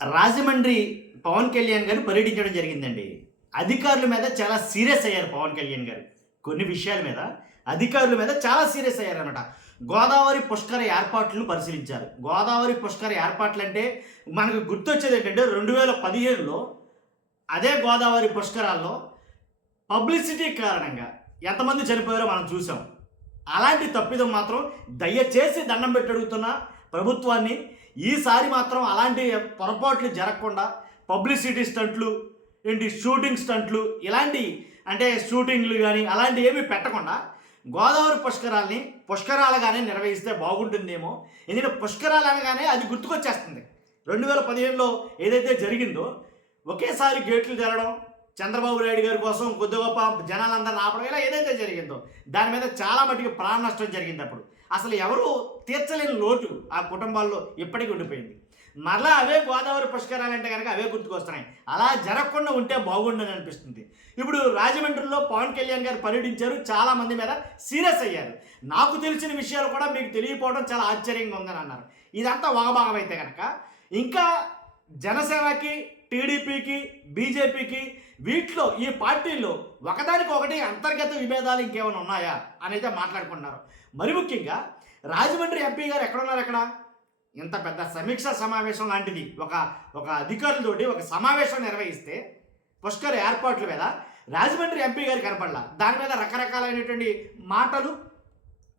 రాజమండ్రి పవన్ కళ్యాణ్ గారు పర్యటించడం జరిగిందండి. అధికారుల మీద చాలా సీరియస్ అయ్యారు పవన్ కళ్యాణ్ గారు. కొన్ని విషయాల మీద అధికారుల మీద చాలా సీరియస్ అయ్యారనమాట. గోదావరి పుష్కర ఏర్పాట్లు పరిశీలించారు. గోదావరి పుష్కర ఏర్పాట్లంటే మనకు గుర్తొచ్చేది ఏంటంటే 2015లో అదే గోదావరి పుష్కరాల్లో పబ్లిసిటీ కారణంగా ఎంతమంది చనిపోయారో మనం చూసాం. అలాంటి తప్పిదం మాత్రం దయచేసి దండం పెట్టి అడుగుతున్న ప్రభుత్వాన్ని, ఈసారి మాత్రం అలాంటి పొరపాట్లు జరగకుండా పబ్లిసిటీ స్టంట్లు ఏంటి షూటింగ్ స్టంట్లు ఇలాంటి అంటే షూటింగ్లు కానీ అలాంటివి ఏమీ పెట్టకుండా గోదావరి పుష్కరాల్ని పుష్కరాలుగానే నిర్వహిస్తే బాగుంటుందేమో. ఎందుకంటే పుష్కరాలు అనగానే అది గుర్తుకొచ్చేస్తుంది. 2015లో ఏదైతే జరిగిందో ఒకేసారి గేట్లు తెరడం, చంద్రబాబు నాయుడు గారి కోసం కొద్ది గొప్ప జనాలందరిని ఆపడం, ఇలా ఏదైతే జరిగిందో దాని మీద చాలా మటుకు ప్రాణ నష్టం జరిగింది. అప్పుడు అసలు ఎవరు తీర్చలేని లోటు ఆ కుటుంబాల్లో ఇప్పటికీ ఉండిపోయింది. మరలా అవే గోదావరి పుష్కరాలంటే కనుక అవే గుర్తుకొస్తున్నాయి. అలా జరగకుండా ఉంటే బాగుండని అనిపిస్తుంది. ఇప్పుడు రాజమండ్రిలో పవన్ కళ్యాణ్ గారు పర్యటించారు, చాలామంది మీద సీరియస్ అయ్యారు. నాకు తెలిసిన విషయాలు కూడా మీకు తెలియకపోవడం చాలా ఆశ్చర్యంగా ఉందని అన్నారు. ఇదంతా వగభాగం అయితే కనుక ఇంకా జనసేనకి, టీడీపీకి, బీజేపీకి వీటిలో ఈ పార్టీల్లో ఒకదానికొకటి అంతర్గత విభేదాలు ఇంకేమైనా ఉన్నాయా అనేది మాట్లాడుకుంటున్నారు. మరి ముఖ్యంగా రాజమండ్రి ఎంపీ గారు ఎక్కడున్నారు? ఎక్కడ ఇంత పెద్ద సమీక్షా సమావేశం లాంటిది ఒక అధికారులతోటి ఒక సమావేశం నిర్వహిస్తే పుష్కర ఏర్పాట్ల మీద రాజమండ్రి ఎంపీ గారు కనపడలా. దాని మీద రకరకాలైనటువంటి మాటలు,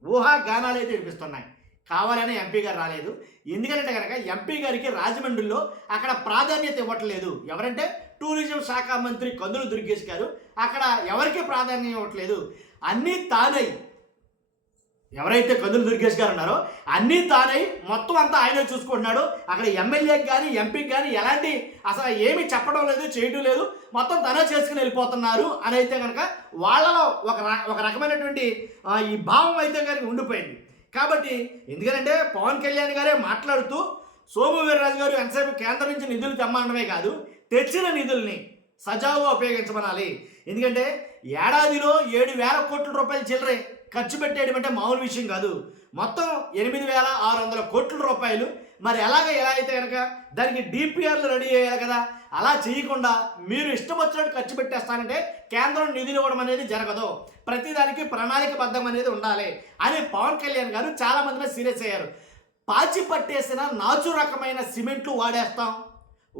ఊహాగానాలు అయితే వినిపిస్తున్నాయి. కావాలని ఎంపీ గారు రాలేదు. ఎందుకంటే కనుక ఎంపీ గారికి రాజమండ్రిలో అక్కడ ప్రాధాన్యత ఇవ్వట్లేదు. ఎవరంటే టూరిజం శాఖ మంత్రి కందులు దుర్గేష్ గారు అక్కడ ఎవరికి ప్రాధాన్యం ఇవ్వట్లేదు. అన్నీ తానై, ఎవరైతే కందులు దుర్గేష్ గారు ఉన్నారో అన్నీ తానై మొత్తం అంతా ఆయనే చూసుకుంటున్నాడు. అక్కడ ఎమ్మెల్యేకి కానీ ఎంపీకి కానీ ఎలాంటి అసలు ఏమీ చెప్పడం లేదు, చేయడం లేదు, మొత్తం తనే చేసుకుని వెళ్ళిపోతున్నారు అని అయితే కనుక వాళ్ళలో ఒక రకమైనటువంటి ఈ భావం అయితే కనుక ఉండిపోయింది. కాబట్టి ఎందుకంటే పవన్ కళ్యాణ్ గారే మాట్లాడుతూ సోము వీర్రాజు గారు ఎంతసేపు కేంద్రం నుంచి నిధులు తెమ్మనడమే కాదు, తెచ్చిన నిధుల్ని సజావుగా ఉపయోగించమనాలి. ఎందుకంటే ఏడాదిలో 7,000 కోట్ల రూపాయలు చిల్లరే ఖర్చు పెట్టేయడం అంటే మామూలు విషయం కాదు. మొత్తం 8,600 కోట్ల రూపాయలు. మరి ఎలా అయితే కనుక దానికి డిపిఆర్లు రెడీ అయ్యారు కదా. అలా చేయకుండా మీరు ఇష్టం వచ్చినట్టు ఖర్చు పెట్టేస్తానంటే కేంద్రం నిధులు ఇవ్వడం అనేది జరగదు. ప్రతిదానికి ప్రణాళికబద్ధం అనేది ఉండాలి అని పవన్ కళ్యాణ్ గారు చాలామంది మీద సీరియస్ అయ్యారు. పాచి పట్టేసిన నాచు రకమైన సిమెంట్లు వాడేస్తాం,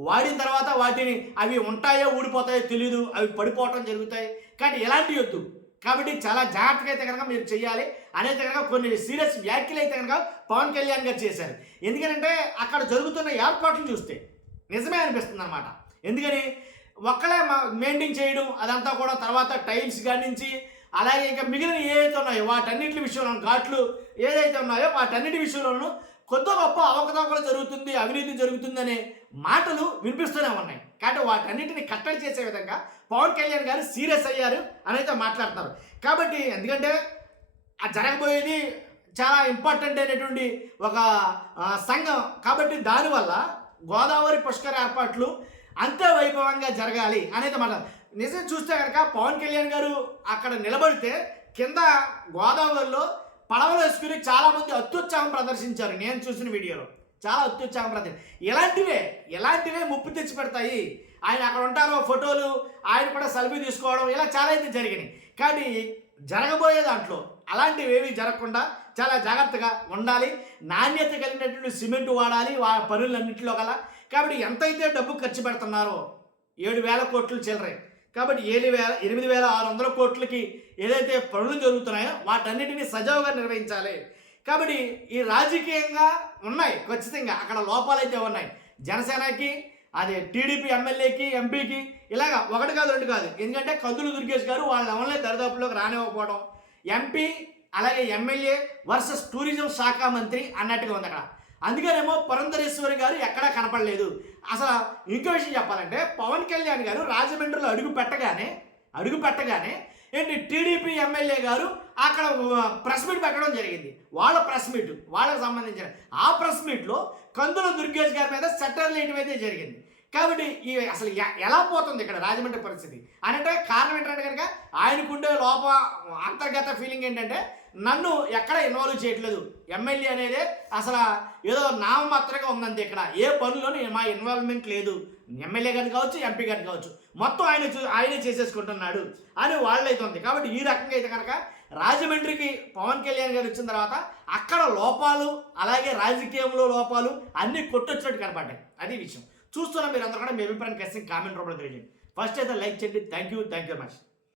వాడిన తర్వాత వాటిని అవి ఉంటాయో ఊడిపోతాయో తెలియదు, అవి పడిపోవటం జరుగుతాయి. కానీ ఎలాంటి వద్దు. కాబట్టి చాలా జాగ్రత్తగా అయితే కనుక మీరు చేయాలి అనేది కనుక కొన్ని సీరియస్ వ్యాఖ్యలు అయితే కనుక పవన్ కళ్యాణ్ గారు చేశారు. ఎందుకంటే అక్కడ జరుగుతున్న ఏర్పాట్లు చూస్తే నిజమే అనిపిస్తుంది అనమాట. ఎందుకని ఒక్కలే మెయింటైన్ చేయడం అదంతా కూడా, తర్వాత టైల్స్ కానించి అలాగే ఇంకా మిగిలిన ఏదైతే ఉన్నాయో వాటన్నిటి విషయంలో, ఘాట్లు ఏదైతే ఉన్నాయో వాటన్నిటి విషయంలోనూ కొద్ది గొప్ప అవకతవకలు జరుగుతుంది, అవినీతి జరుగుతుందనే మాటలు వినిపిస్తూనే ఉన్నాయి. కాబట్టి వాటన్నిటిని కట్టడి చేసే విధంగా పవన్ కళ్యాణ్ గారు సీరియస్ అయ్యారు అని అయితే మాట్లాడతారు. కాబట్టి ఎందుకంటే ఆ జరగబోయేది చాలా ఇంపార్టెంట్ అయినటువంటి ఒక సంఘం. కాబట్టి దానివల్ల గోదావరి పుష్కర ఏర్పాట్లు అంతే వైభవంగా జరగాలి అనేది మాట. నిజం చూస్తే కనుక పవన్ కళ్యాణ్ గారు అక్కడ నిలబడితే కింద గోదావరిలో పడవలు వేసుకుని చాలామంది అత్యుత్సాహం ప్రదర్శించారు. నేను చూసిన వీడియోలో చాలా అత్యుత్సాహం ఇలాంటివే ముప్పు తెచ్చి పెడతాయి. ఆయన అక్కడ ఉంటారో ఫోటోలు, ఆయన కూడా సెల్ఫీ తీసుకోవడం, ఇలా చాలా అయితే జరిగినాయి. కానీ జరగబోయే దాంట్లో అలాంటివి ఏమీ జరగకుండా చాలా జాగ్రత్తగా ఉండాలి. నాణ్యత కలిగినటువంటి సిమెంట్ వాడాలి పనులన్నింటిలో గల. కాబట్టి ఎంతైతే డబ్బు ఖర్చు పెడుతున్నారో 7,000 కోట్లు చిల్లరే. కాబట్టి 8,600 కోట్లకి ఏదైతే పనులు జరుగుతున్నాయో వాటన్నిటిని సజావుగా నిర్వహించాలి. కాబట్టి ఈ రాజకీయంగా ఉన్నాయి, ఖచ్చితంగా అక్కడ లోపాలైతే ఉన్నాయి. జనసేనకి, అదే టీడీపీ ఎమ్మెల్యేకి, ఎంపీకి ఇలాగా ఒకటి కాదు రెండు కాదు. ఎందుకంటే కందులు దుర్గేష్ గారు వాళ్ళ ఎవరినే దరిదాపులోకి రానివ్వకపోవడం, ఎంపీ అలాగే ఎమ్మెల్యే వర్సెస్ టూరిజం శాఖ మంత్రి అన్నట్టుగా ఉంది అక్కడ. అందుకనేమో పురంధరేశ్వరి గారు ఎక్కడా కనపడలేదు. అసలు ఇంకో విషయం చెప్పాలంటే పవన్ కళ్యాణ్ గారు రాజమండ్రిలో అడుగు పెట్టగానే ఏంటి టీడీపీ ఎమ్మెల్యే గారు అక్కడ ప్రెస్ మీట్ పెట్టడం జరిగింది. వాళ్ళ ప్రెస్ మీట్, వాళ్ళకి సంబంధించిన ఆ ప్రెస్ మీట్లో కందుల దుర్గేష్ గారి మీద సెటర్లు వేయడం అయితే జరిగింది. కాబట్టి ఈ అసలు ఎలా పోతుంది ఇక్కడ రాజమండ్రి పరిస్థితి అంటే కారణం ఏంటంటే కనుక ఆయనకుండే అంతర్గత ఫీలింగ్ ఏంటంటే నన్ను ఎక్కడ ఇన్వాల్వ్ చేయట్లేదు, ఎమ్మెల్యే అనేది అసలు ఏదో నామమాత్రంగా ఉందండి, ఇక్కడ ఏ పనుల్లోనూ మా ఇన్వాల్వ్మెంట్ లేదు, ఎమ్మెల్యే గారిని కావచ్చు ఎంపీ గారిని కావచ్చు మొత్తం ఆయనే చేసేసుకుంటున్నాడు అని వాళ్ళైతే ఉంది. కాబట్టి ఈ రకంగా అయితే కనుక రాజమండ్రికి పవన్ కళ్యాణ్ గారు వచ్చిన తర్వాత అక్కడ లోపాలు అలాగే రాజకీయంలో లోపాలు అన్నీ కొట్టొచ్చినట్టు కనపడ్డాయి. అది విషయం. చూస్తున్నా మీరు అందరూ కూడా మీ అభిప్రాయం ఖచ్చితంగా కామెంట్ రూపంలో తెలియజేయండి. ఫస్ట్ అయితే లైక్ చేయండి. Thank you very much.